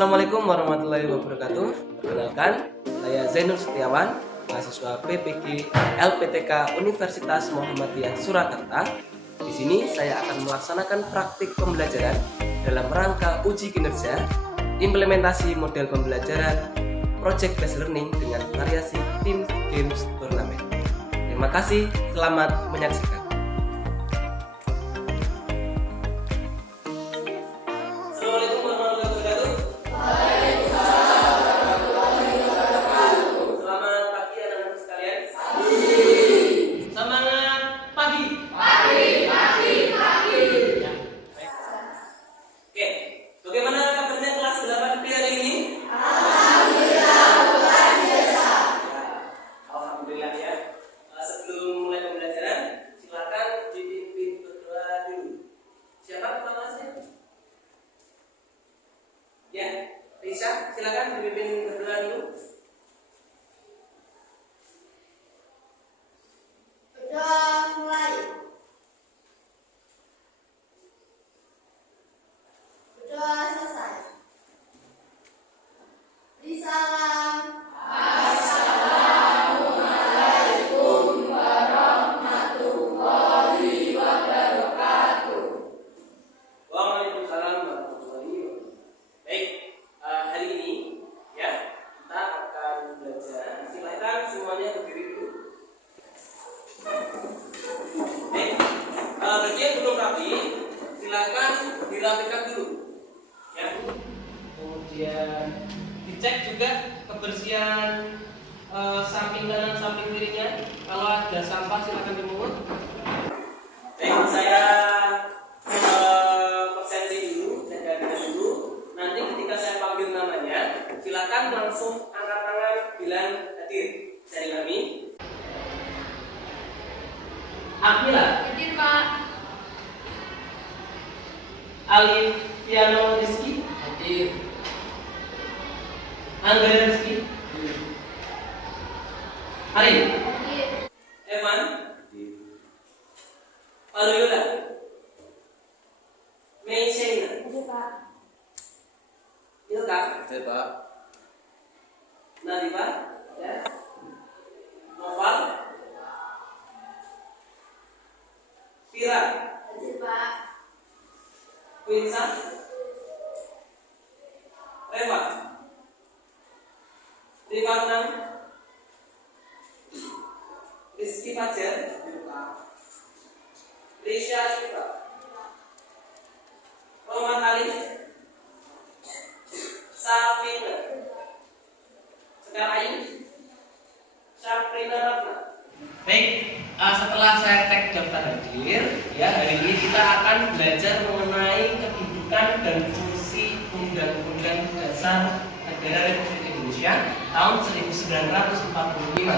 Assalamualaikum warahmatullahi wabarakatuh. Perkenalkan, saya Zainul Setiawan, mahasiswa PPG LPTK Universitas Muhammadiyah Surakarta. Di sini saya akan melaksanakan praktik pembelajaran dalam rangka uji kinerja, implementasi model pembelajaran, project based learning dengan variasi tim games turnamen. Terima kasih, selamat menyaksikan. Risa, silakan dipimpin berdoa dulu. Berdoa mulai. Berdoa selesai. Salam. Assalamualaikum warahmatullahi wabarakatuh. Waalaikumsalam warahmatullahi wabarakatuh. Baik. Hari ini ya kita akan belajar. Silakan semuanya berdiri dulu. Baik, bagi yang belum rapi, silakan dirapikan dulu. Ya. Kemudian dicek juga kebersihan samping kanan samping kirinya. Kalau ada sampah silakan dimungut. Baik, saya silakan langsung angkat tangan bilang hadir. Dari kami Akmila Hadir, Pak. Alifiano Rizky Hadir. Anggara Rizky Arif Hadir. Evan Aluyula Meisena Hadir, Pak. Ilka Hadir, Pak. Nadifa ya. Noval Fira Hadir, Pak. Quinsa Reva Rifatnan Rizky Fajar Risha Syifa Roman Ali Safina Sekar Ayu Syafrina Ratna. Baik, setelah saya cek daftar hadir, ya hari ini kita akan belajar mengenai kedudukan dan fungsi Undang-Undang Dasar Negara Republik Indonesia tahun 1945.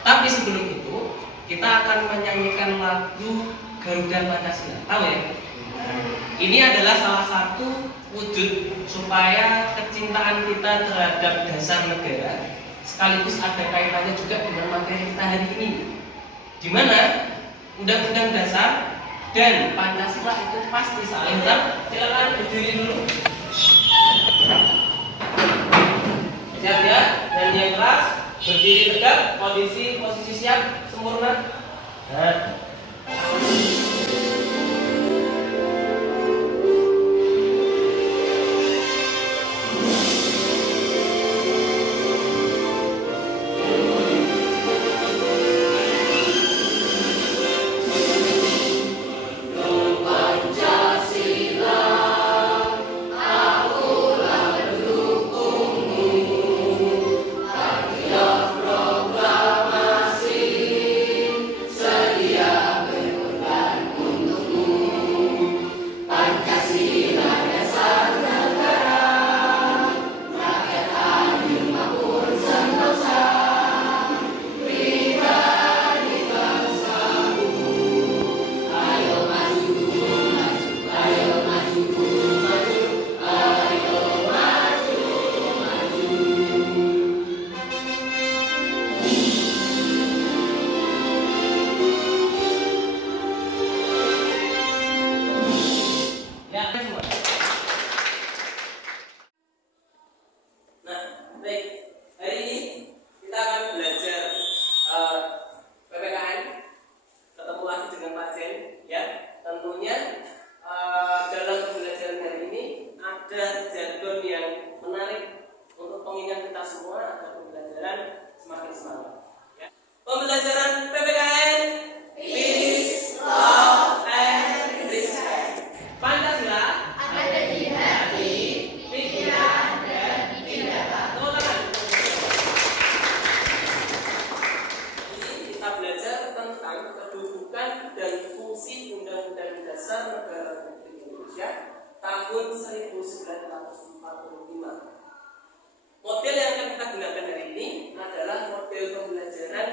Tapi sebelum itu, kita akan menyanyikan lagu Garuda Pancasila. Tahu ya? Ini adalah salah satu wujud supaya kecintaan kita terhadap dasar negara sekaligus ada kaitannya juga dengan materi kita hari ini, di mana Undang-Undang Dasar dan Pancasila itu pasti saling silakan berdiri dulu. Siap ya, dan yang keras berdiri tegak, posisi siap sempurna. Nah. Baik, hari ini kita akan belajar PPKN. Ketemu lagi dengan Pak Zen, ya. Tentunya dalam pembelajaran hari ini ada jargon yang menarik untuk pengingat kita semua agar pembelajaran semakin semangat. Ya. Pembelajaran PPKN, peace, love, and respect. Pancasila Ada di hati, pikiran, dan tindakan. Tepuk tangan. Ini kita belajar tentang kedudukan dan fungsi Undang-Undang Dasar Negara Republik Indonesia tahun 1945. Model yang akan kita gunakan hari ini adalah model pembelajaran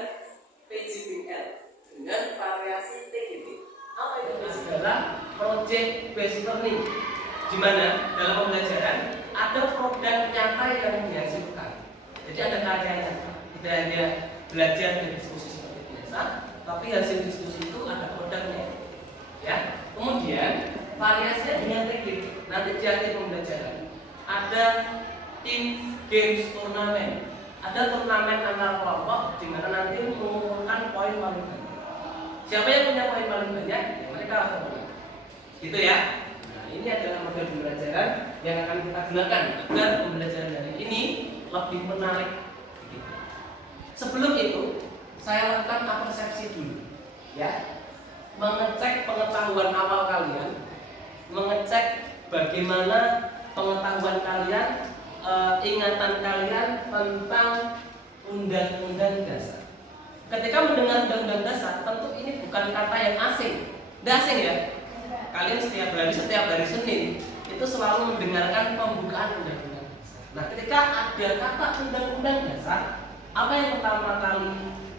PJBL dengan variasi TGT. Apa itu? Adalah Project Based Learning, di mana dalam pembelajaran ada produk nyata yang dihasilkan. Jadi ada karya nyata. Tidak hanya belajar dan diskusi seperti biasa, tapi hasil diskusi itu ada produknya. Ya. Kemudian variasinya dengan teknik. Nanti di akhir pembelajaran ada tim games turnamen. Ada turnamen antar kelompok di mana nanti mengumpulkan poin paling banyak. Siapa yang punya poin paling banyak, ya mereka akan menang. Gitu ya. Nah, ini adalah model pembelajaran yang akan kita gunakan agar pembelajaran hari ini lebih menarik. Sebelum itu, saya lakukan apresiasi dulu, ya. Mengecek pengetahuan awal kalian, mengecek bagaimana pengetahuan kalian, ingatan kalian tentang Undang-Undang Dasar. Ketika mendengar Undang-Undang Dasar, tentu ini bukan kata yang asing. Tidak asing ya? Kalian setiap hari Senin itu selalu mendengarkan pembukaan Undang-Undang Dasar. Nah, ketika ada kata Undang-Undang Dasar, apa yang pertama kali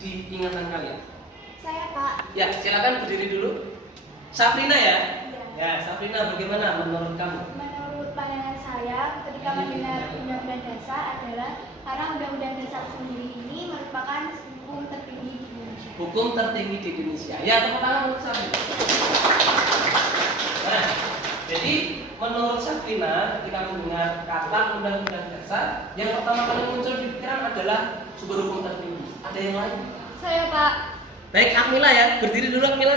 di ingatan kalian? Saya, Pak. Ya, silakan berdiri dulu. Safrina ya? Ya. Ya, Safrina, bagaimana menurut kamu? Menurut pandangan saya, ketika mendengar Undang-Undang Dasar adalah karena Undang-Undang Dasar sendiri ini merupakan hukum tertinggi di Indonesia. Hukum tertinggi di Indonesia. Ya, tepuk tangan untuk Safrina. Nah, jadi menurut Safrina ketika mendengar kata Undang-Undang Dasar, yang pertama kali muncul di pikiran adalah sumber hukum tertinggi. Ada yang lain? Saya, Pak. Baik, Akmila ya, berdiri dulu Akmila.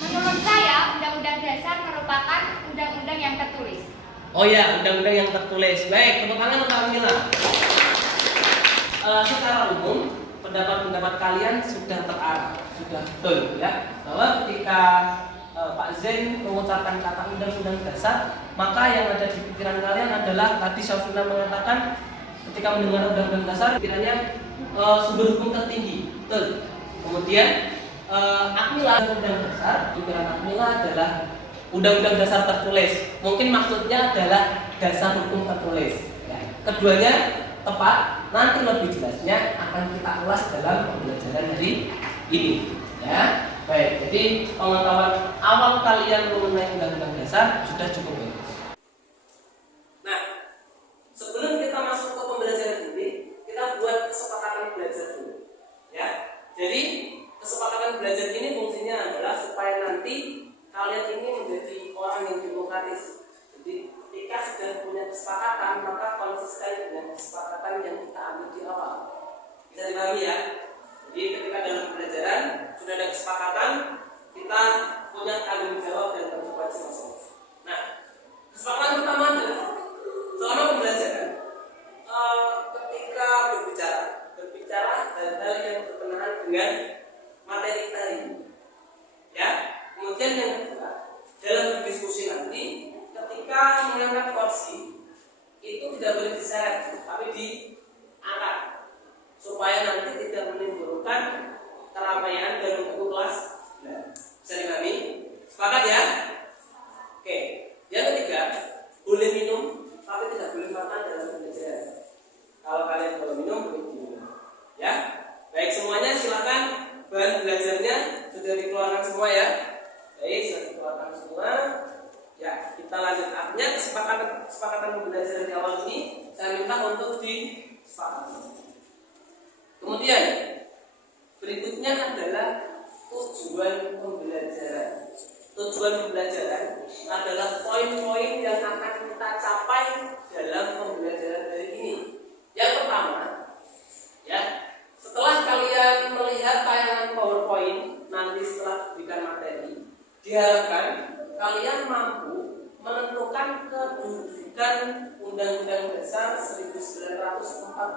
Menurut saya, Undang-Undang Dasar merupakan undang-undang yang tertulis. Oh ya, undang-undang yang tertulis. Baik, tepuk tangan untuk Akmila. Secara umum, pendapat-pendapat kalian sudah terarah, sudah betul ya, bahwa ketika Pak Zen mengucapkan kata Undang-Undang Dasar, maka yang ada di pikiran kalian adalah tadi Syafrina mengatakan ketika mendengar Undang-Undang Dasar pikirannya sumber hukum tertinggi, betul. Kemudian Akmila Undang-Undang Dasar, pikiran Akmila adalah Undang-Undang Dasar tertulis. Mungkin maksudnya adalah dasar hukum tertulis. Ya. Keduanya tepat. Nanti lebih jelasnya akan kita ulas dalam pembelajaran hari ini. Ya, baik. Jadi pengetahuan awal kalian mengenai Undang-Undang Dasar sudah cukup bagus. Nah, sebelum kita masuk ke pembelajaran ini, kita buat kesepakatan belajar dulu. Ya, jadi kesepakatan belajar ini fungsinya adalah supaya nanti kalian ini menjadi orang yang demokratis. Jadi ketika sudah punya kesepakatan, maka konsisten dengan kesepakatan yang kita ambil di awal. Bisa dipahami ya? Jadi ketika dalam pembelajaran sudah ada kesepakatan, kita punya tanggung jawab dan tanggung jawab masing-masing. Nah, kesepakatan pertama adalah selama pembelajaran, ketika berbicara hal-hal yang berkenaan dengan materi tadi, ya. Kemudian yang kedua, dalam berdiskusi nanti, ketika mengangkat kursi itu tidak boleh diseret, tapi diangkat supaya nanti tidak menimbulkan keramaian dan untuk kelas. Nah, bisa dipahami? Sepakat ya? Oke. Yang ketiga, boleh minum, tapi tidak boleh makan dalam pembelajaran. Kalau kalian boleh minum, boleh minum. Ya, baik semuanya silakan. Bahan belajarnya sudah dikeluarkan semua ya. Baik, sudah dikeluarkan semua. Ya, kita lanjut. Artinya kesepakatan pembelajaran di awal ini saya minta untuk disepakati. Kemudian berikutnya adalah tujuan pembelajaran. Tujuan pembelajaran adalah poin-poin yang akan kita capai dalam pembelajaran hari ini. Yang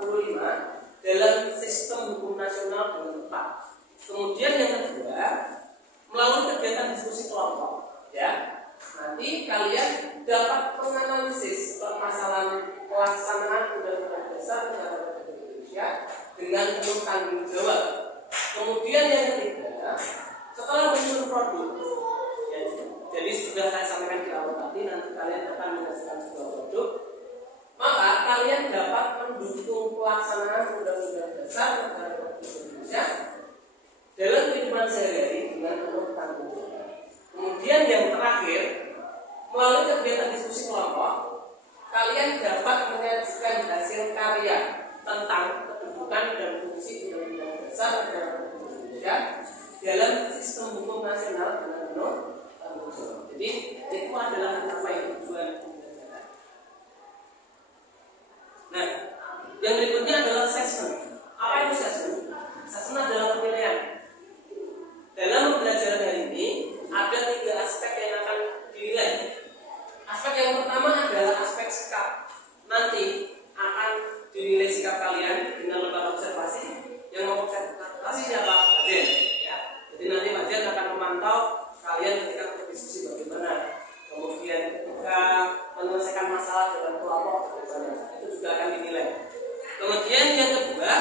45 dalam sistem hukum nasional dengan tepat. Kemudian yang kedua, melalui kegiatan diskusi kelompok, ya. Nanti kalian dapat menganalisis permasalahan pelaksanaan Undang-Undang Dasar Negara Republik Indonesia dengan penuh tanggung jawab. Kemudian yang ketiga, setelah menyusun produk, ya, jadi sudah saya sampaikan di awal tadi, nanti kalian akan menghasilkan sebuah produk, maka kalian dapat mendukung pelaksanaan Undang-Undang Dasar Negara Republik Indonesia dalam kehidupan sehari-hari dengan penuh tanggung jawab. Kemudian yang terakhir, melalui kegiatan diskusi kelompok, kalian dapat menyajikan hasil karya tentang kedudukan dan fungsi Undang-Undang Dasar Negara Republik Indonesia dalam sistem hukum nasional dengan penuh tanggung jawab. Jadi itu adalah mencapai tujuan pembelajaran. Nah, yang berikutnya adalah assessment. Apa itu assessment? Assessment adalah penilaian. Dalam pembelajaran hari ini ada 3 aspek yang akan dinilai. Aspek yang pertama adalah aspek sikap. Nanti akan dinilai sikap kalian dengan lembaga observasi. Yang mengobservasi siapa? Kajian. Ya. Jadi nanti kajian akan memantau kalian ketika berdiskusi bagaimana. Kemudian ketika menyelesaikan masalah dalam kelompok bagaimana. Itu juga akan dinilai. Kemudian yang kedua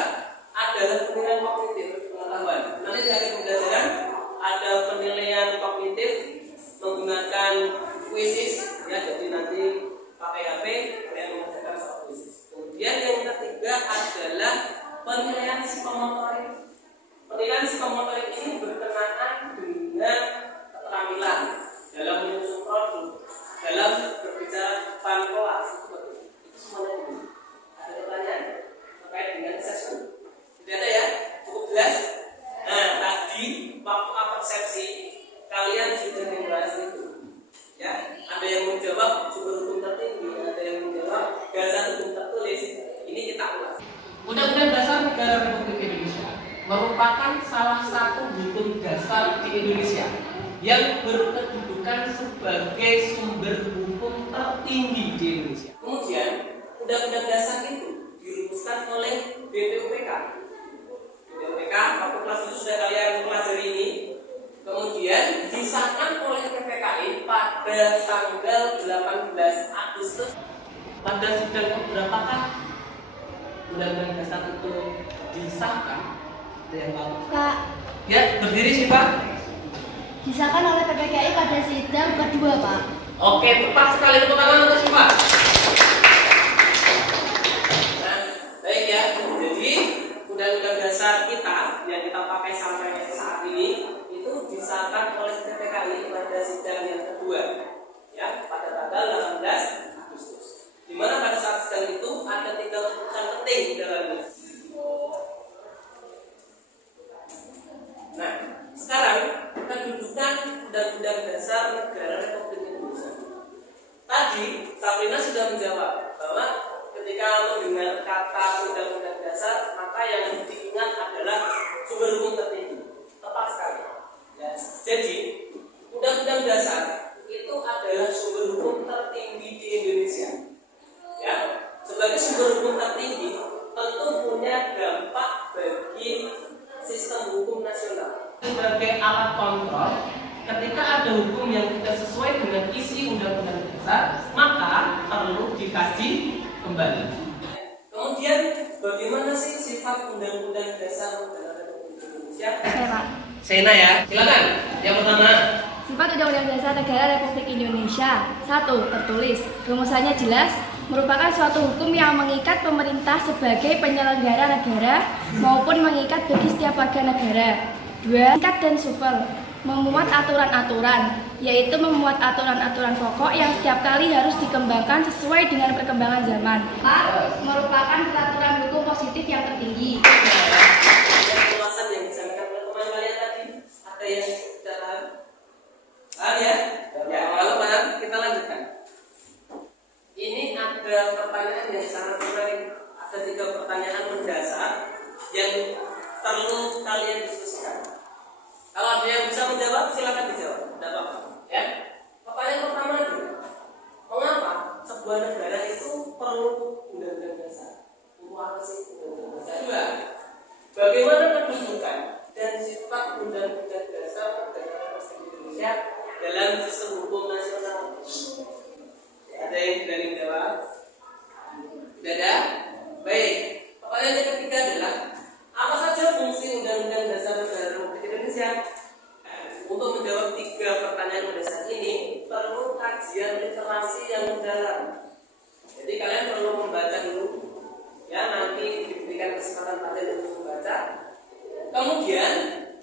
adalah penilaian kognitif pengetahuan. Nanti di akhir pembelajaran ada penilaian kognitif menggunakan kuisis, ya, jadi nanti pakai HP kalian mengerjakan soal kuisis. Kemudian yang ketiga adalah penilaian psikomotorik. Penilaian psikomotorik ini berkenaan dengan keterampilan dalam menyusun produk, dalam berbicara depan kelas. Itu semuanya dulu. Ada pertanyaan terkait dengan assessment? Tidak ada ya? Cukup jelas? Nah, tadi waktu persepsi kalian sudah membahas itu. Ya, ada yang menjawab sumber hukum tertinggi, ada yang menjawab dasar hukum tertulis. Ini kita ulas. Undang-Undang Dasar Negara Republik Indonesia merupakan salah satu hukum dasar di Indonesia yang berkedudukan sebagai sumber hukum tertinggi di Indonesia. Kemudian, Undang-Undang Dasar itu dirumuskan oleh BPUPK. BPUPK, waktu kelas itu sudah kalian pelajari ini. Kemudian disahkan oleh PPKI pada tanggal 18 Agustus. Pada sidang keberapakah Undang-Undang Dasar itu disahkan? Ada yang tahu? Pak, Ya, berdiri sih Pak. disahkan oleh PPKI pada sidang kedua, Pak. Oke, tepat sekali, tepuk tangan untuk si Pak. Nah, baik ya. Jadi Undang-Undang Dasar kita yang kita pakai sampai saat ini itu disahkan oleh PPKI pada sidang yang kedua, ya, pada tanggal 18 Agustus. Di mana pada saat sidang itu ada 3 keputusan penting di dalamnya. Nah, sekarang kedudukan Undang-Undang Dasar Negara Republik Indonesia. Tadi Sabrina sudah menjawab bahwa ketika mendengar kata Undang-Undang Dasar, maka yang diingat adalah sumber hukum tertinggi. Tepat sekali. Ya, jadi Undang-Undang Dasar itu adalah sumber hukum tertinggi di Indonesia. Ya, sebagai sumber hukum tertinggi tentu punya dampak bagi sistem hukum nasional. Sebagai alat kontrol, ketika ada hukum yang tidak sesuai dengan isi Undang-Undang Dasar, maka perlu dikaji kembali. Kemudian, bagaimana sih sifat Undang-Undang Dasar Negara Republik Indonesia? Saya, Pak. Sena ya, silakan. Yang pertama, Sifat Undang-Undang Dasar Negara Republik Indonesia. 1. Tertulis. Rumusannya jelas, merupakan suatu hukum yang mengikat pemerintah sebagai penyelenggara negara maupun mengikat bagi setiap warga negara. 2. Mengikat dan supel, memuat aturan-aturan, yaitu memuat aturan-aturan pokok yang setiap kali harus dikembangkan sesuai dengan perkembangan zaman. 4. Merupakan peraturan hukum positif yang tertinggi. ulasan yang disampaikan oleh teman kalian tadi, ada yang tidak paham? Paham ya? Ya, kalau paham kita lanjutkan. Ini ada pertanyaan yang sangat menarik. Ada 3 pertanyaan mendasar yang perlu kalian diskusikan. Kalau ada yang bisa menjawab, silakan dijawab. Tidak apa-apa. Ya. Pertanyaan pertama adalah, mengapa sebuah negara itu perlu undang-undang dasar? Untuk apa sih? kesempatan kalian untuk membaca. Kemudian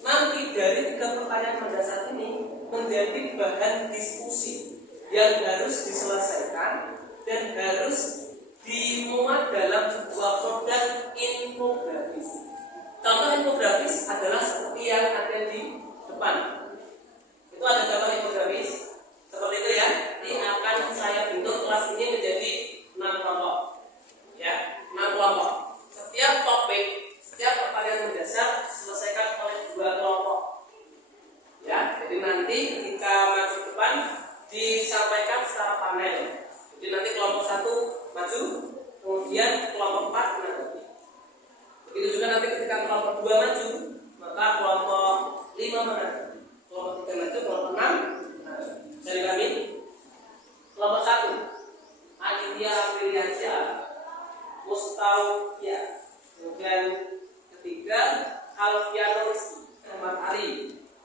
nanti dari 3 pertanyaan mendasar ini menjadi bahan diskusi yang harus diselesaikan dan harus dimuat dalam sebuah produk infografis. Contoh infografis adalah seperti yang ada di depan. Itu ada contoh infografis seperti itu ya. Ini akan saya bentuk kelas ini menjadi 6 kelompok. Ya, 6 kelompok. Setiap topik, setiap pertanyaan mendasar diselesaikan oleh 2 kelompok. Ya, jadi nanti ketika maju ke depan disampaikan secara panel. Jadi nanti kelompok 1 maju, kemudian kelompok 4 menanggapi. Begitu juga nanti ketika kelompok 2 maju, maka kelompok 5 menanggapi. Kelompok 3 maju, kelompok 6 menanggapi. Jadi kami kelompok 1 Aditya Firyansyah, Mustaufiya. Kemudian ketiga Alfiano Rizky, Ahmad Ari.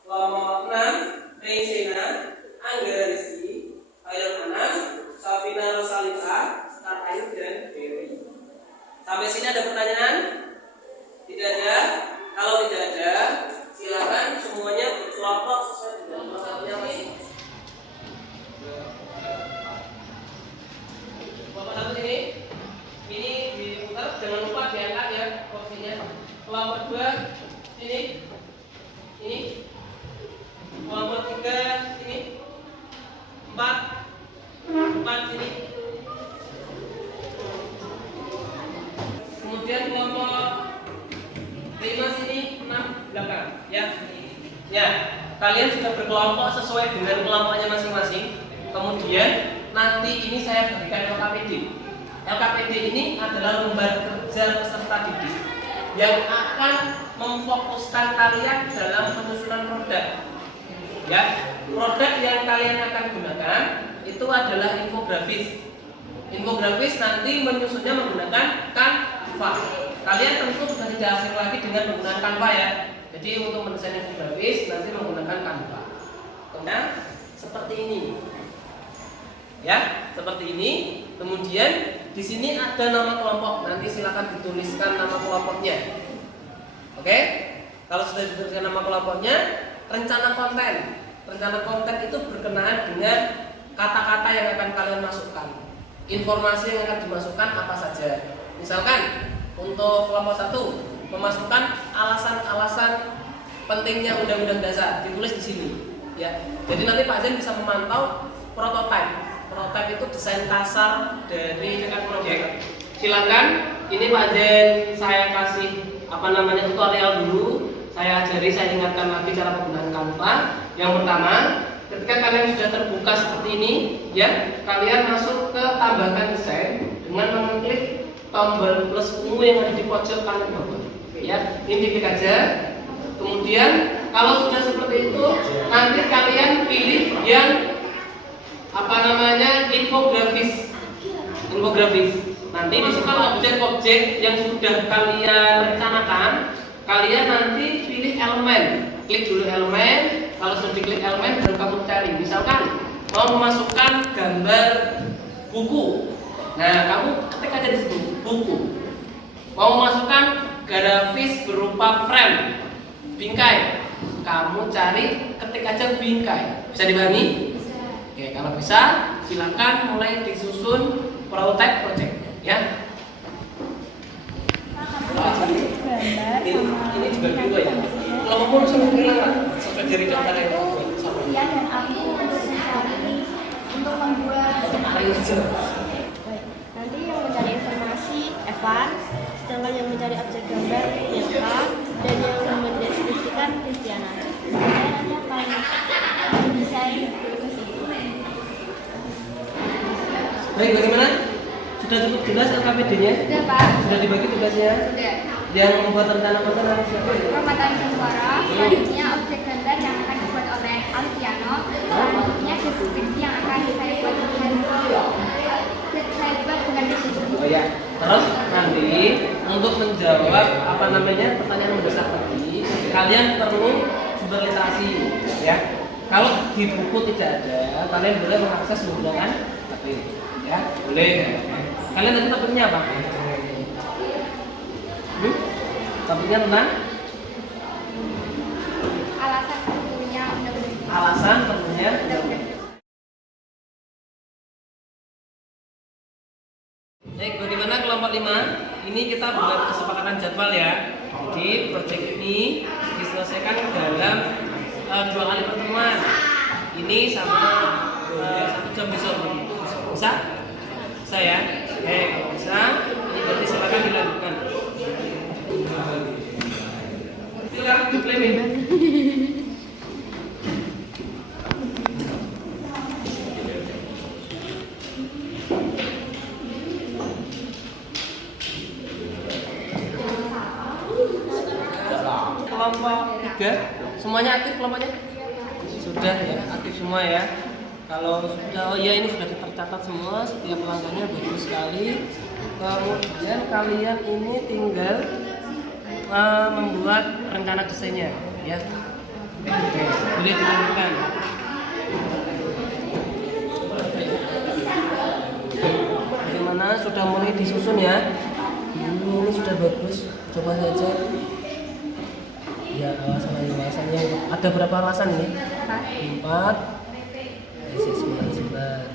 Kelompok 6 Reisena, Anggara Rizky, Khairul Anam, Safina Rosalita, Tartayu dan Berry. Sampai sini ada pertanyaan? Tidak ada? Kalau tidak ada, silakan semuanya berkelompok sesuai dengan masalahnya masing. Kelompok 1 ini diputar, jangan lupa diangkat ya kursinya. Kelompok 2 ini. Kelompok 3 ini. 4 sini. Kemudian kelompok 5 sini, 6 belakang ya. Ya, kalian sudah berkelompok sesuai dengan kelompoknya masing-masing. Kemudian nanti ini saya berikan LKPD. LKPD ini adalah lembar kerja peserta didik yang akan memfokuskan kalian dalam penyusunan produk. Ya, produk yang kalian akan gunakan itu adalah infografis. Infografis nanti menyusunnya menggunakan Canva. Kalian tentu sudah tidak asing lagi dengan menggunakan Canva ya. Jadi untuk mendesain infografis nanti menggunakan Canva. Kemudian seperti ini. Ya, seperti ini. Kemudian di sini ada nama kelompok. Nanti silakan dituliskan nama kelompoknya. Oke? Kalau sudah dituliskan nama kelompoknya, rencana konten. Rencana konten itu berkenaan dengan kata-kata yang akan kalian masukkan. Informasi yang akan dimasukkan apa saja. Misalkan untuk kelompok 1 memasukkan alasan-alasan pentingnya undang-undang dasar ditulis di sini. Ya. Jadi nanti Pak Zen bisa memantau prototipe. Prototipe itu desain kasar dari proyek. Silakan, ini Pak Zen saya kasih tutorial dulu. Saya ajari, saya ingatkan lagi cara penggunaan Canva. Yang pertama, ketika kalian sudah terbuka seperti ini, ya, kalian masuk ke tambahkan desain dengan mengklik tombol plus ungu yang ada di pojok kanan bawah. Ya, ini diklik aja. Kemudian kalau sudah seperti itu, nanti kalian pilih yang infografis. Infografis. Nanti di situ objek-objek yang sudah kalian rencanakan, kalian nanti pilih elemen. Klik dulu elemen. Kalau sudah diklik elemen, baru kamu cari. Misalkan mau memasukkan gambar buku. Nah, kamu ketik aja di situ buku. Mau memasukkan grafis berupa frame, bingkai. Kamu cari, ketik aja bingkai. Bisa dipahami? Oke, kalau bisa, silakan mulai disusun prototype projectnya, ya. Ini juga dua ya. Kalau mau sama sampai dari daftar itu ya, dan aku untuk membuat baik. Nanti yang mencari informasi Evan, sedangkan yang mencari objek gambar Yelka, dan yang mendeskripsikan Kristiana. Saya nanti akan mendesain tugas ini. Baik, bagaimana? Sudah cukup jelas LKPD-nya? Sudah, Pak. Sudah dibagi tugasnya? Sudah. Yang membuat rencana konten harus siapa? Pemetaan suara, selanjutnya objek gambar yang akan dibuat oleh Alfiano, selanjutnya deskripsi yang akan saya buat dengan deskripsi. Oh ya, terus nanti untuk menjawab pertanyaan mendasar tadi, kalian perlu sumber literasi, ya. Kalau di buku tidak ada, kalian boleh mengakses menggunakan HP, ya, boleh. Kalian nanti topiknya apa? Topiknya tentang Alasan perlunya undang-undang. alasan perlunya. Baik, bagaimana kelompok 5? Ini kita buat kesepakatan jadwal ya. Jadi proyek ini diselesaikan dalam 2 kali pertemuan. Ini sama 1 jam besok. Bisa? Bisa ya? Oke, kalau bisa, ini berarti silakan dilanjutkan. Silakan diklaim. Kelompok 3 semuanya aktif kelompoknya? Sudah ya, aktif semua ya. Kalau sudah, oh ya ini sudah tercatat semua setiap langkahnya, bagus sekali. Kemudian kalian ini tinggal membuat rencana desainnya ya. Oke, boleh dilanjutkan. Bagaimana, sudah mulai disusun ya? Ini sudah bagus, coba saja. Ya, alasannya ada berapa alasan ini? 4. Sebentar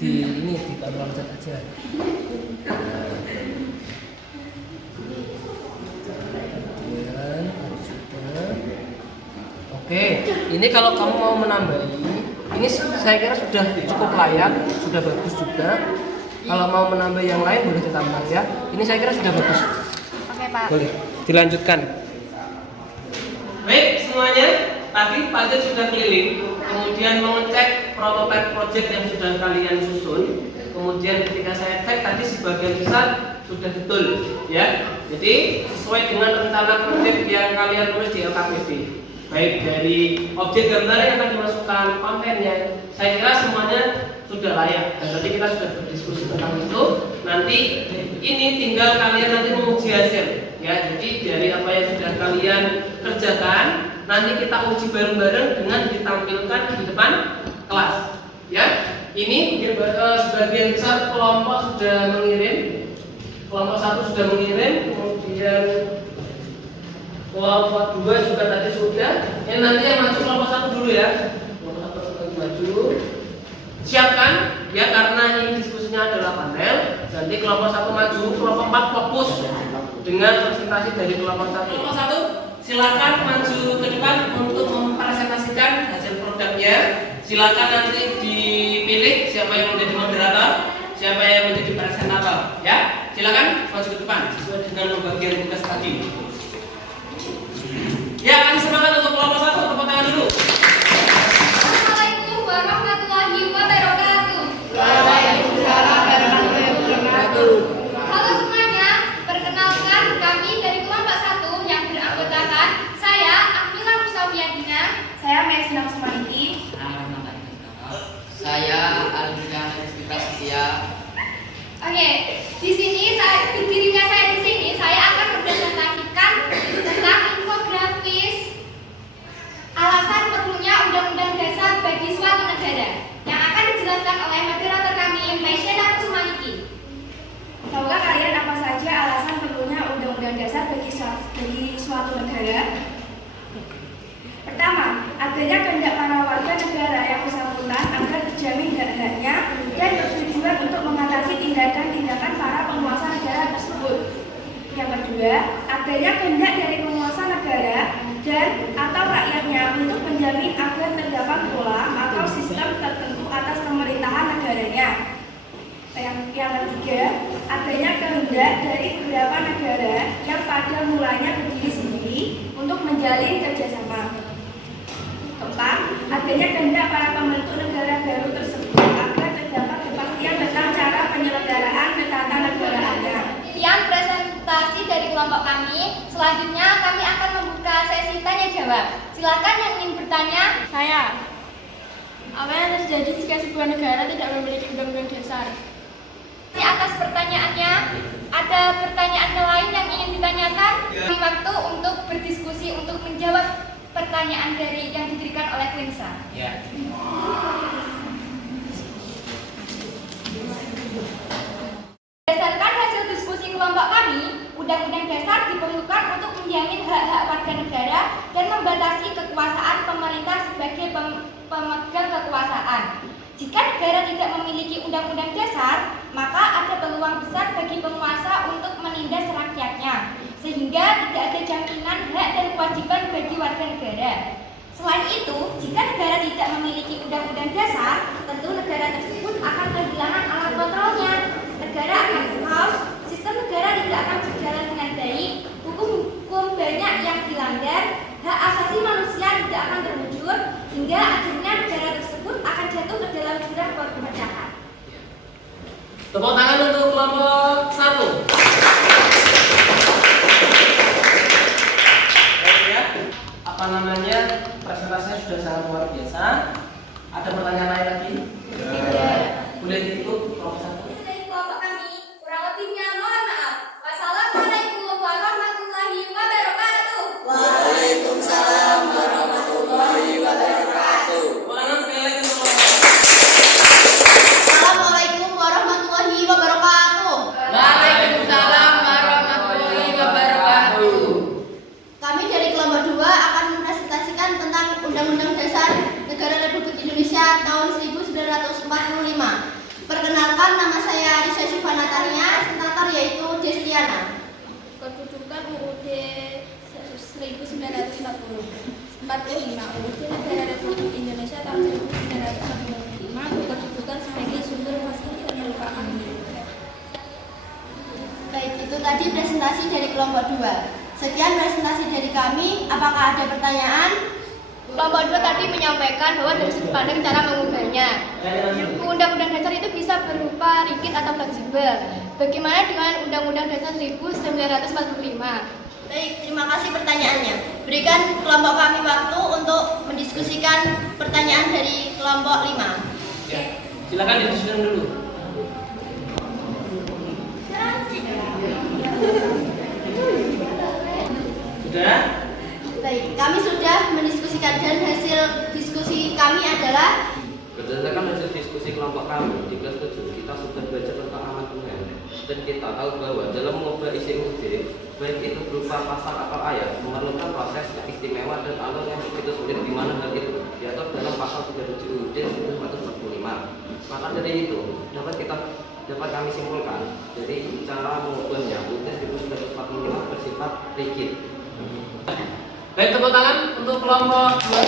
ini di kontrol chat aja. Kemudian sudah. Oke, ini kalau kamu mau menambahi, ini saya kira sudah cukup layak, sudah bagus juga. Kalau mau menambah yang lain boleh ditambah ya. Ini saya kira sudah bagus. Oke, Pak. Boleh dilanjutkan. Baik semuanya, tadi Pak Jet sudah keliling, kemudian mengecek prototipe project yang sudah kalian susun. Kemudian ketika saya cek tadi sebagian besar sudah betul, ya. Jadi sesuai dengan rencana proyek yang kalian tulis di LKPP. Baik dari objek gambar yang akan dimasukkan, kontennya, saya kira semuanya sudah layak. Dan nanti kita sudah berdiskusi tentang itu. Nanti ini tinggal kalian nanti menguji hasil, ya. Jadi dari apa yang sudah kalian kerjakan, nanti kita uji bareng-bareng dengan ditampilkan di depan kelas, ya. Ini sebagian besar kelompok sudah mengirim, kelompok 1 sudah mengirim, kemudian kelompok 2 juga tadi sudah. Ini nanti yang maju kelompok 1 dulu ya. Kelompok 1 lagi maju. Siapkan ya, karena ini diskusinya adalah panel. Nanti kelompok 1 maju, kelompok 4 fokus dengan presentasi dari kelompok 1. Kelompok 1 silakan maju ke depan untuk mempresentasikan hasil produknya. Silakan nanti dipilih siapa yang menjadi moderator, siapa yang menjadi presentator, ya. Silakan maju ke depan sesuai dengan pembagian tugas tadi. Ya, kasih semangat untuk kelompok 1, tepuk tangan dulu. Assalamualaikum warahmatullahi wabarakatuh. Waalaikumsalam warahmatullahi wabarakatuh. Halo semuanya, perkenalkan kami dari kelompok 1 yang beranggotakan saya Akmila Mustafiadina, saya Mesnam Sumaniti. Saya Alhamdulillah Rizky Setia. Oke, di sini berdirinya saya di sini, saya akan mempresentasikan tentang infografis alasan perlunya Undang-Undang Dasar bagi suatu negara yang akan dijelaskan oleh moderator kami, Mesnam Sumaniti. Tahukah kalian apa saja alasan perlunya Undang-Undang Dasar bagi suatu negara? Pertama, adanya kehendak para warga negara yang bersangkutan agar terjamin hak-haknya dan bertujuan untuk mengatasi tindakan-tindakan para penguasa negara tersebut. Yang kedua, adanya kehendak dari penguasa negara dan atau rakyatnya untuk menjamin agar terdapat pola atau sistem tertentu atas pemerintahan negaranya. Yang ketiga, adanya kehendak dari beberapa negara yang pada mulanya berdiri sendiri untuk menjalin kerjasama. Keempat, adanya kehendak para pembentuk negara baru tersebut agar terdapat kepastian tentang cara penyelenggaraan ketatanegaraan. Sekian presentasi dari kelompok kami. Selanjutnya kami akan membuka sesi tanya jawab. Silakan yang ingin bertanya. Saya. Apa yang terjadi jika sebuah negara tidak memiliki undang-undang dasar? Di atas pertanyaannya, ada pertanyaan lain yang ingin ditanyakan? Beri waktu untuk berdiskusi untuk menjawab pertanyaan dari yang diberikan oleh Klinsa. Ya. Berdasarkan hasil diskusi kelompok kami, Undang-Undang Dasar diperlukan untuk menjamin hak-hak warga negara dan membatasi kekuasaan pemerintah sebagai pemegang kekuasaan. Jika negara tidak memiliki undang-undang dasar, maka ada peluang besar bagi penguasa untuk menindas rakyatnya, sehingga tidak ada jaminan hak dan kewajiban bagi warga negara. Selain itu, jika negara tidak memiliki undang-undang dasar, tentu negara tersebut akan kehilangan alat kontrolnya. Negara akan chaos, sistem negara tidak akan berjalan dengan baik, hukum banyak yang dilanggar, hak asasi manusia tidak akan terwujud, hingga akhirnya negara tersebut akan jatuh ke dalam jurang perpecahan. Tepuk tangan untuk kelompok 1. Baik ya, apa namanya, presentasinya sudah sangat luar biasa. Ada pertanyaan lain lagi? Tidak. Boleh ditutup kelompok 1. Dari kelompok kami, kurang lebihnya mohon maaf. Wassalamualaikum warahmatullahi wabarakatuh. Waalaikumsalam warahmatullahi wabarakatuh. Tangan sekali lagi untuk Assalamualaikum warahmatullahi wabarakatuh. Waalaikumsalam warahmatullahi wabarakatuh. Kami dari kelompok 2 akan mempresentasikan tentang Undang-Undang Dasar Negara Republik Indonesia tahun 1945. Perkenalkan, nama saya Arisa Syifa Natania, sentator yaitu Destiana. Kedudukan UUD 1945. UUD Negara Republik Indonesia tahun 1945 berkedudukan sebagai sumber fasilitas negara kami. Baik, itu tadi presentasi dari kelompok 2. Sekian presentasi dari kami. Apakah ada pertanyaan? Kelompok 2 tadi menyampaikan bahwa dari sudut pandang cara mengubahnya. Undang-undang dasar itu bisa berupa rigid atau fleksibel. Bagaimana dengan Undang-Undang Dasar 1945? Baik, terima kasih pertanyaannya. Berikan kelompok kami waktu untuk mendiskusikan pertanyaan dari kelompok 5. ya. Silakan didiskusikan dulu. Sudah? Baik, kami sudah mendiskusikan dan hasil diskusi kami adalah Berdasarkan hasil diskusi kelompok kami di kelas 7, kita sudah belajar tentang amandemen dan kita tahu bahwa dalam mengubah isi UUD, baik itu berupa pasal atau ayat, memerlukan proses yang istimewa dan alur yang begitu sulit, di mana hal itu diatur dalam pasal 37 UUD 1945. Maka dari itu dapat kami simpulkan dari cara mengubahnya UUD 1945 bersifat rigid. Baik, tepuk tangan untuk kelompok 2.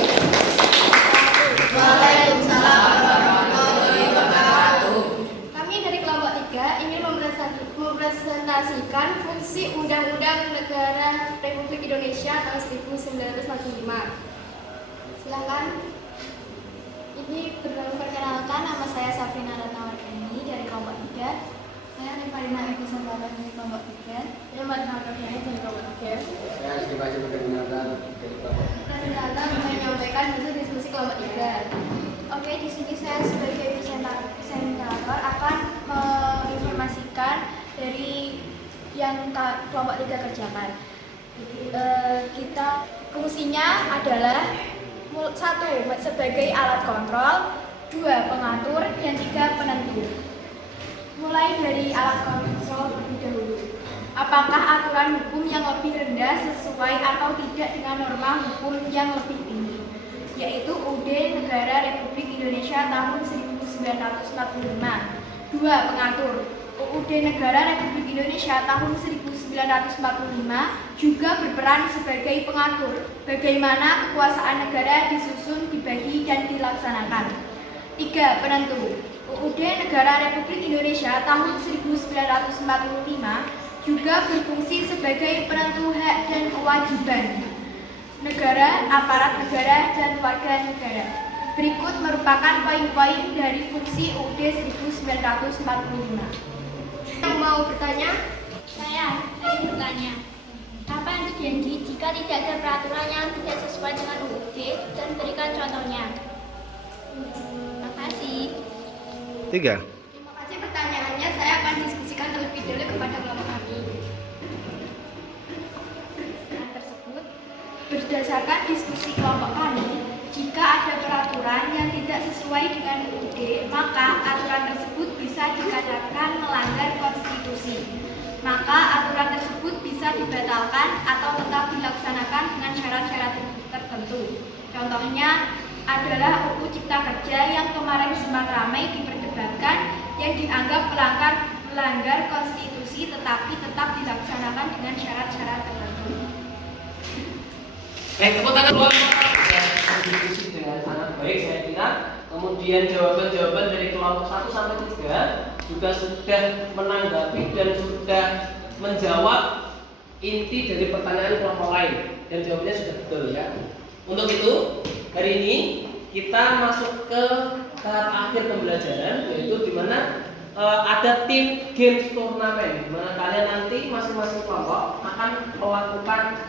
Waalaikumsalam warahmatullahi wabarakatuh. Kami dari kelompok 3 ingin mempresentasikan fungsi Undang-Undang Negara Republik Indonesia tahun 1945. Silakan. Ini perkenalkan, nama saya Safrina Ratnawardhani dari kelompok 3. Saya Reparina Eko Sambara dari kelompok 3. Saya Mbak Nawardhani dari kelompok 3. Saya Rizky Fajri perkenalkan dari kelompok. Presentator menyampaikan hasil diskusi kelompok 3. Oke, di sini saya sebagai presentator akan menginformasikan dari yang kelompok 3 kerjakan. Kita fungsinya adalah 1. Sebagai alat kontrol, 2. Pengatur, dan 3. Penentu. Mulai dari alat kontrol terlebih dahulu. Apakah aturan hukum yang lebih rendah sesuai atau tidak dengan norma hukum yang lebih tinggi, yaitu UUD Negara Republik Indonesia tahun 1945. 2. Pengatur. UUD Negara Republik Indonesia tahun 1945 juga berperan sebagai pengatur bagaimana kekuasaan negara disusun, dibagi, dan dilaksanakan. 3. Penentu. UUD Negara Republik Indonesia tahun 1945 juga berfungsi sebagai penentu hak dan kewajiban negara, aparat negara, dan warga negara. Berikut merupakan poin-poin dari fungsi UUD 1945. Yang mau bertanya? Saya ingin bertanya, apa yang terjadi jika tidak ada peraturan yang tidak sesuai dengan UUD dan berikan contohnya? Terima kasih. 3. Terima kasih pertanyaannya. Saya akan diskusikan terlebih dahulu kepada kelompok kami. Tersebut berdasarkan diskusi kelompok kami, jika ada peraturan yang tidak sesuai dengan UUD, maka aturan tersebut bisa dikatakan melanggar konstitusi. Maka aturan tersebut bisa bisa dibatalkan atau tetap dilaksanakan dengan syarat-syarat tertentu. Contohnya adalah UU Cipta Kerja yang kemarin sempat ramai diperdebatkan yang dianggap melanggar konstitusi tetapi tetap dilaksanakan dengan syarat-syarat tertentu. Baik, tepuk tangan buat diskusi dengan sangat baik saya kira. Kemudian jawaban-jawaban dari kelompok 1 sampai 3 juga sudah menanggapi dan sudah menjawab inti dari pertanyaan kelompok lain dan jawabannya sudah betul ya. Untuk itu hari ini kita masuk ke tahap akhir pembelajaran, yaitu di mana ada tim games turnamen di mana kalian nanti masing-masing kelompok akan melakukan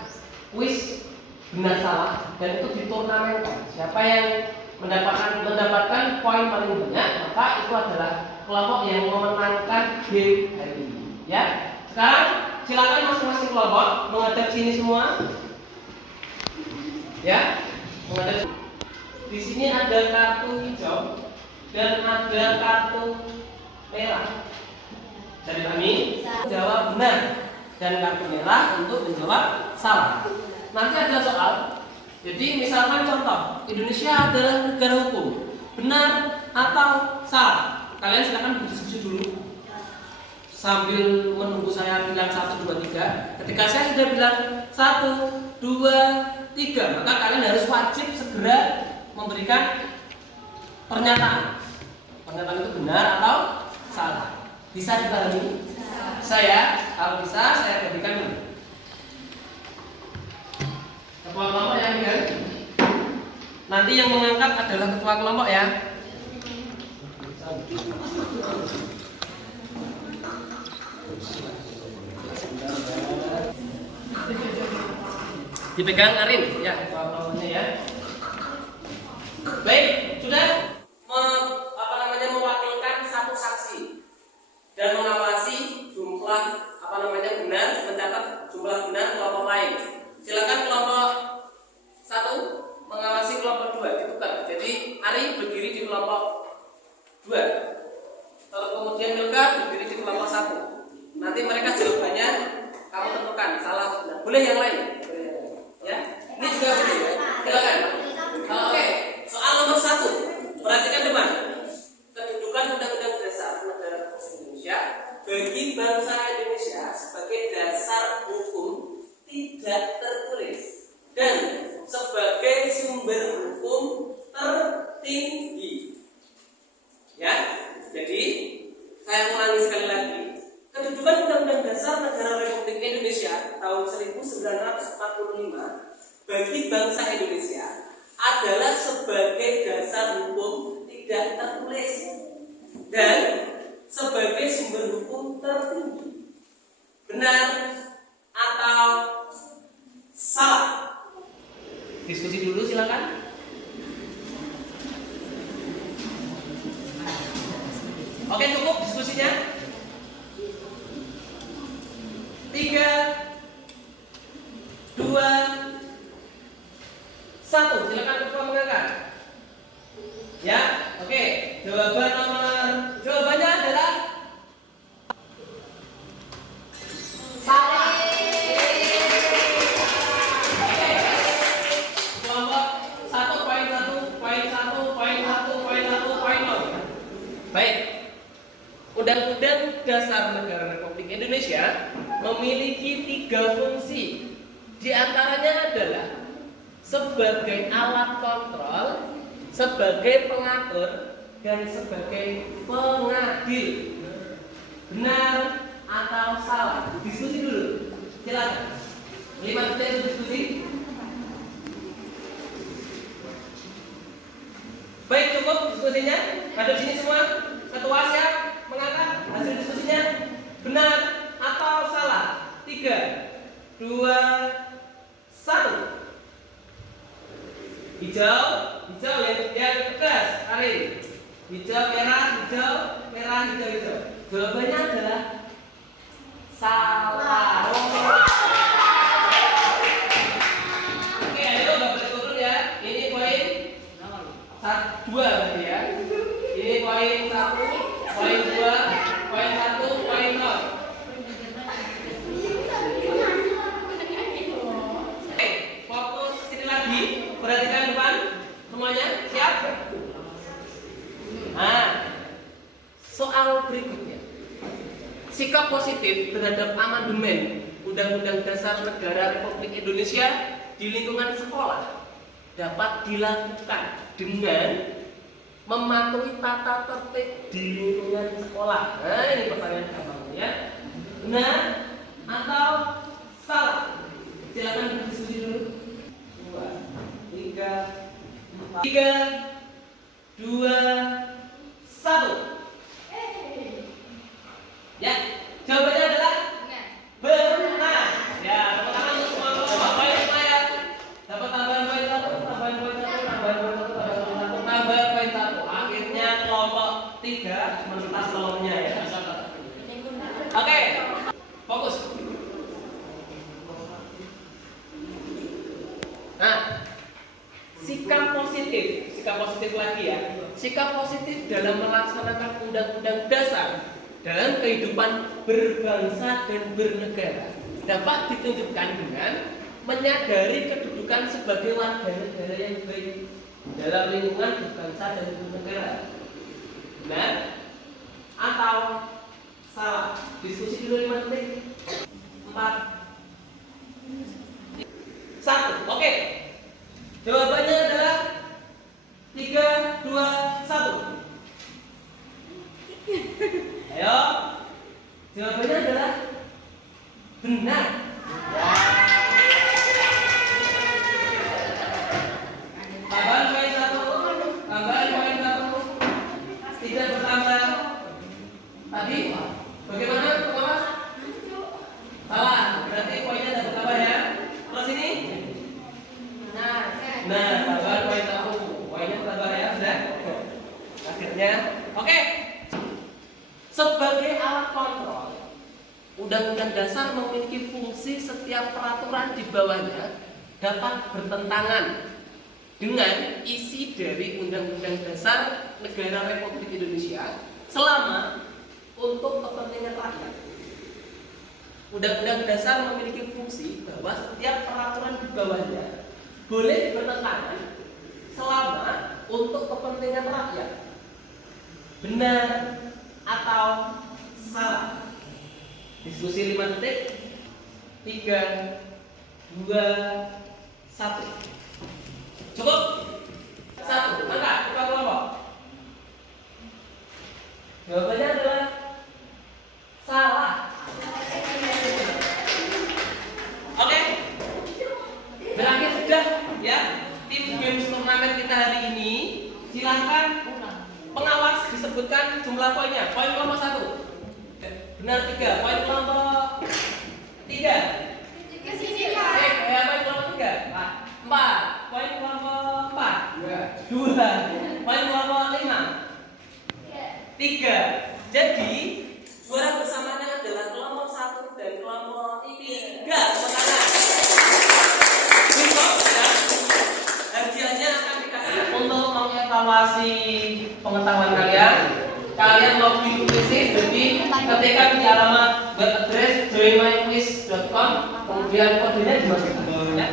kuis benar salah dan itu diturnamenkan. Siapa yang mendapatkan poin paling banyak maka itu adalah kelompok yang memenangkan game hari ini. Ya. Sekarang silakan masing-masing kelompok menghadap sini semua. Ya, menghadap. Di sini ada kartu hijau dan ada kartu merah. Dari kami jawab benar dan kartu merah untuk menjawab salah. Nanti ada soal. Jadi misalkan contoh, Indonesia adalah negara hukum. Benar atau salah? Kalian silakan berdiskusi dulu. Sambil menunggu saya bilang 1, 2, 3. Ketika saya sudah bilang 1, 2, 3, maka kalian harus wajib segera memberikan pernyataan. Pernyataan itu benar atau salah? Bisa dipahami? Kalau bisa saya berikan dulu. Ketua kelompok yang kan? Nanti yang mengangkat adalah ketua kelompok ya. Dipegang Arin ya, ketua kelompoknya ya. Baik, sudah mewakilkan satu saksi dan mengawasi jumlah benar, mencatat jumlah benar kelompok lain. Silakan kelompok 1 mengawasi kelompok 2 ditukar. Jadi Ari berdiri di kelompok 2. Kalau kemudian Milka berdiri di kelompok 1. Nanti mereka jawabannya kamu tentukan salah atau benar. Boleh yang lain? Ya. Ini juga boleh. Silakan. Oke. Soal nomor 1. Perhatikan teman. Kedudukan Undang-Undang Dasar Negara Republik Indonesia bagi bangsa Indonesia sebagai dasar hukum tidak tertulis dan sebagai sumber hukum tertinggi. Ya, jadi saya ulangi sekali lagi. Kedudukan Undang-Undang Dasar Negara Republik Indonesia tahun 1945 bagi bangsa Indonesia adalah sebagai dasar hukum tidak tertulis dan sebagai sumber hukum tertinggi. Benar atau salah? Diskusi dulu silakan. Oke, cukup diskusinya. 3, 2, 1. Silakan ketua mengangkat. Ya, oke. Jawabannya adalah salah. Oke. Kelompok 1 poin 1, poin 1, poin 1, poin 1, poin 0. Baik. Undang-Undang Dasar Negara Republik Indonesia memiliki 3 fungsi. Di antaranya adalah sebagai alat kontrol, sebagai pengatur, dan sebagai pengadil. Benar atau salah? Diskusi dulu. Silakan. 5 menit diskusi. Baik, cukup diskusinya. Ada di sini semua. Ketua siap mengangkat hasil diskusinya. Benar atau salah? 3, 2, 1. Hijau yang tegas, Ari. Hijau, merah, hijau, merah, hijau, hijau. Jawabannya adalah salah. Oke, ayo nggak boleh turun ya. Ini poin 2 berarti ya. Ini poin 1, poin 2, poin 1, poin 0. terhadap amandemen Undang-Undang Dasar Negara Republik Indonesia di lingkungan sekolah dapat dilakukan dengan mematuhi tata tertib di lingkungan sekolah. Nah, ini pertanyaan gampang ya. Benar atau salah? Silakan berdiskusi dulu. 2, 3, 4, 3, 2, 1. Ya, jawabannya adalah benar. Ya, tepuk tangan untuk semua kelompok. Poin saya dapat tambahan poin 1, tambahan poin 1, tambahan poin 1, tambahan poin 1. Akhirnya kelompok 3 mentas telurnya ya. Oke, fokus. Nah, sikap positif lagi ya. Sikap positif dalam melaksanakan Undang-Undang Dasar dalam kehidupan berbangsa dan bernegara dapat ditunjukkan dengan menyadari kedudukan sebagai warga negara yang baik dalam lingkungan berbangsa dan bernegara. Benar atau salah? Diskusi dulu 5 detik. 4, 1. Oke. Jawabannya adalah 3, 2, 1. Ayo. Jawabannya adalah benar. Tambahan poin 1. Tambahan poin 1. Tidak bertambah. Tadi bagaimana, Mas? Salah. Berarti poinnya tidak bertambah ya. Terus ini? Nah, tambahan poin 1. Poinnya bertambah ya, sudah. Akhirnya, oke. Sebagai alat kontrol, Undang-Undang Dasar memiliki fungsi setiap peraturan di bawahnya dapat bertentangan dengan isi dari Undang-Undang Dasar Negara Republik Indonesia selama untuk kepentingan rakyat. Undang-Undang Dasar memiliki fungsi bahwa setiap peraturan di bawahnya boleh bertentangan selama untuk kepentingan rakyat. Benar atau salah? Diskusi 5 detik. 3, 2, 1. Cukup? 1. Angkat, buka kelompok. Jawabannya adalah salah. Oke. Berakhir sudah ya tim games turnamen kita hari ini. Silahkan pengawas disebutkan jumlah poinnya. Poin kelompok 1. Benar 3. Poin kelompok 3. Poin kelompok 3. 4. Poin kelompok 4. 2. Poin kelompok 5. 3. Jadi juara bersamanya adalah kelompok 1 dan kelompok 3. Hadiahnya akan dikasih untuk mengevaluasi pengetahuan kalian. Kalian login quiz, jadi ketikkan di alamat web address joinmyquiz.com, kemudian kodenya dimasukkan ya.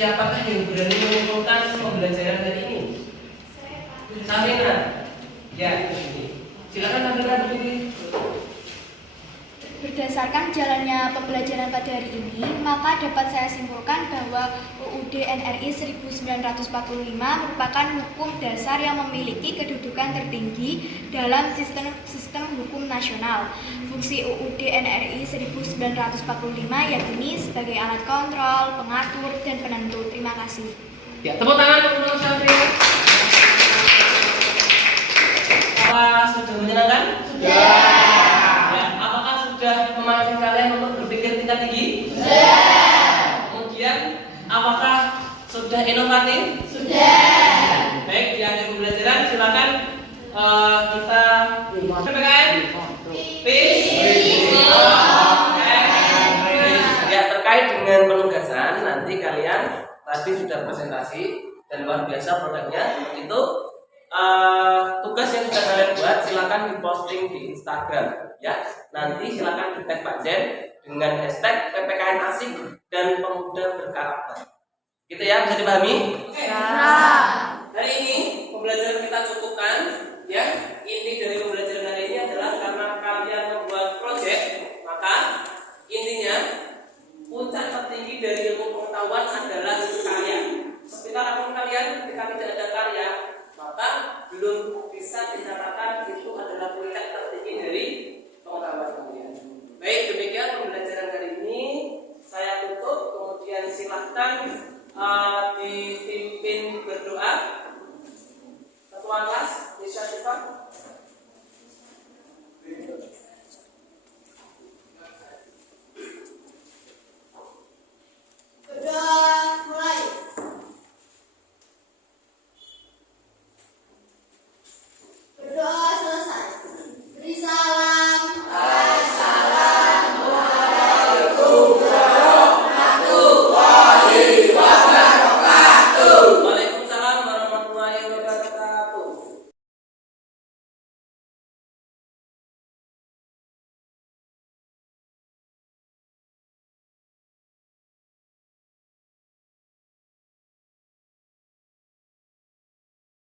Siapakah yang berani mengumpulkan pembelajaran hari ini? Samina. Ya, silakan Samina berdiri. Berdasarkan jalannya pembelajaran pada hari ini, maka dapat saya simpulkan bahwa UUD NRI 1945 merupakan hukum dasar yang memiliki kedudukan tertinggi dalam sistem hukum nasional. Fungsi UUD NRI 1945 yakni sebagai alat kontrol, pengatur, dan penentu. Terima kasih. Ya, tepuk tangan untuk Satria. Apa sudah menyenangkan? Sudah. Ya, apakah sudah memancing kalian untuk berpikir tingkat tinggi? Sudah. Kemudian, apakah sudah inovatif? Sudah. Baik, di akhir pembelajaran silakan kita PPKN. Peace. dengan penugasan, nanti kalian tadi sudah presentasi dan luar biasa produknya. Itu tugas yang sudah kalian buat silakan diposting di Instagram ya. Nanti silakan di tag Pak Zen dengan hashtag PPKN asik dan pemuda berkarakter. Gitu ya, bisa dipahami? Hari ini pembelajaran kita cukupkan ya. Inti dari pembelajaran